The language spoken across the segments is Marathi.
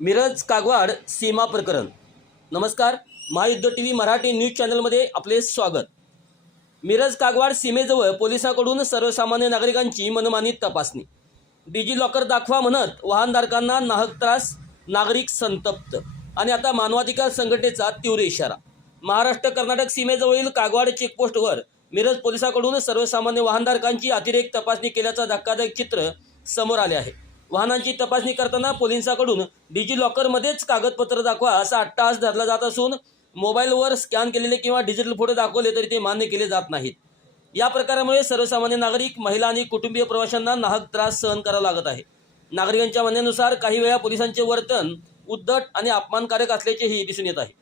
मिरज कागवाड सीमा प्रकरण. नमस्कार महायुद्ध टी व्ही मराठी न्यूज चॅनलमध्ये आपले स्वागत. मिरज कागवाड सीमेजवळ पोलिसांकडून सर्वसामान्य नागरिकांची मनमानी तपासणी. डिजी लॉकर दाखवा म्हणत वाहनधारकांना नाहक त्रास नागरिक संतप्त. आणि आता मानवाधिकार संघटनेचा तीव्र इशारा. महाराष्ट्र कर्नाटक सीमेजवळील कागवाड चेकपोस्टवर मिरज पोलिसांकडून सर्वसामान्य वाहनधारकांची अतिरेक तपासणी केल्याचा धक्कादायक चित्र समोर आले आहे. वाहनांची तपासणी करताना पोलिसांकडून डिजी लॉकरमध्येच कागदपत्र दाखवा असा अट्टाहास धरला जात असून मोबाईलवर स्कॅन केलेले किंवा डिजिटल फोटो दाखवले तरी ते मान्य केले जात नाहीत. या प्रकारामुळे सर्वसामान्य नागरिक महिला आणि कुटुंबीय प्रवाशांना नाहक त्रास सहन करावा लागत आहे. नागरिकांच्या म्हणण्यानुसार काही वेळा पोलिसांचे वर्तन उद्धट आणि अपमानकारक असल्याचेही दिसून येत आहे.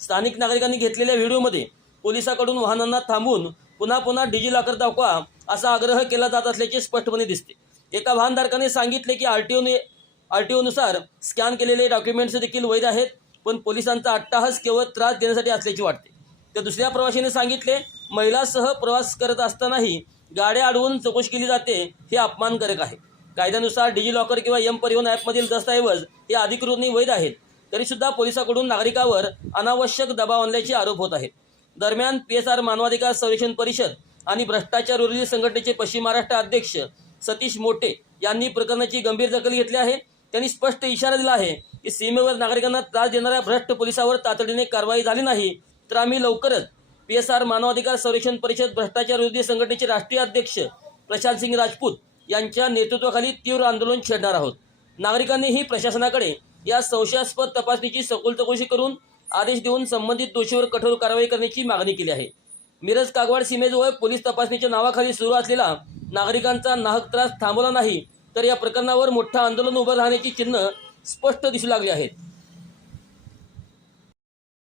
स्थानिक नागरिकांनी घेतलेल्या व्हिडिओमध्ये पोलिसांकडून वाहनांना थांबून पुन्हा पुन्हा डिजिलॉकर दाखवा असा आग्रह केला जात असल्याचे स्पष्टपणे दिसते. एका वाहनधारकाने सांगितले की आर टी ओने आर टी ओनुसार स्कॅन केलेले डॉक्युमेंट्स देखील वैध आहेत पण पोलिसांचा अट्टाहस केवळ त्रास देण्यासाठी असल्याचे वाटते. तर दुसऱ्या प्रवाशाने सांगितले महिलासह प्रवास करत असतानाही गाड्या अडवून चौकशी केली जाते हे अपमानकारक आहे. कायद्यानुसार डिजिलॉकर किंवा एम परिवहन ॲपमधील दस्तऐवज हे अधिकृतने वैध आहेत. तरीसुद्धा पोलिसांकडून नागरिकावर अनावश्यक दबाव आणल्याचे आरोप होत आहेत. दरम्यान पी एस आर मानवाधिकार संरक्षण परिषद आणि भ्रष्टाचार विरोधी संघटनेचे पश्चिम महाराष्ट्र अध्यक्ष सतीश मोटे यांनी प्रकरणाची गंभीर दखल घेतली आहे. त्यांनी स्पष्ट इशारा दिला आहे की सीमेवर नागरिकांना त्रास देणाऱ्या भ्रष्ट पोलिसावर तातडीने कारवाई झाली नाही तर आम्ही लवकरच पी एस आर मानवाधिकार संरक्षण परिषद भ्रष्टाचार विरोधी संघटनेचे राष्ट्रीय अध्यक्ष प्रशांत सिंग राजपूत यांच्या नेतृत्वाखाली तीव्र आंदोलन छेडणार आहोत. नागरिकांनीही प्रशासनाकडे या संशयास्पद तपासणीची सखोल चौकशी करून आदेश देऊन संबंधित दोषीवर कठोर कारवाई करण्याची मागणी केली आहे. मिरज कागवाड सीमेजवळ पोलीस तपासणीच्या नावाखाली सुरू असलेला नागरिकांचा नाहक त्रास थांबवला नाही तर या प्रकरणावर मोठं आंदोलन उभं राहण्याची चिन्ह स्पष्ट दिसू लागली आहेत.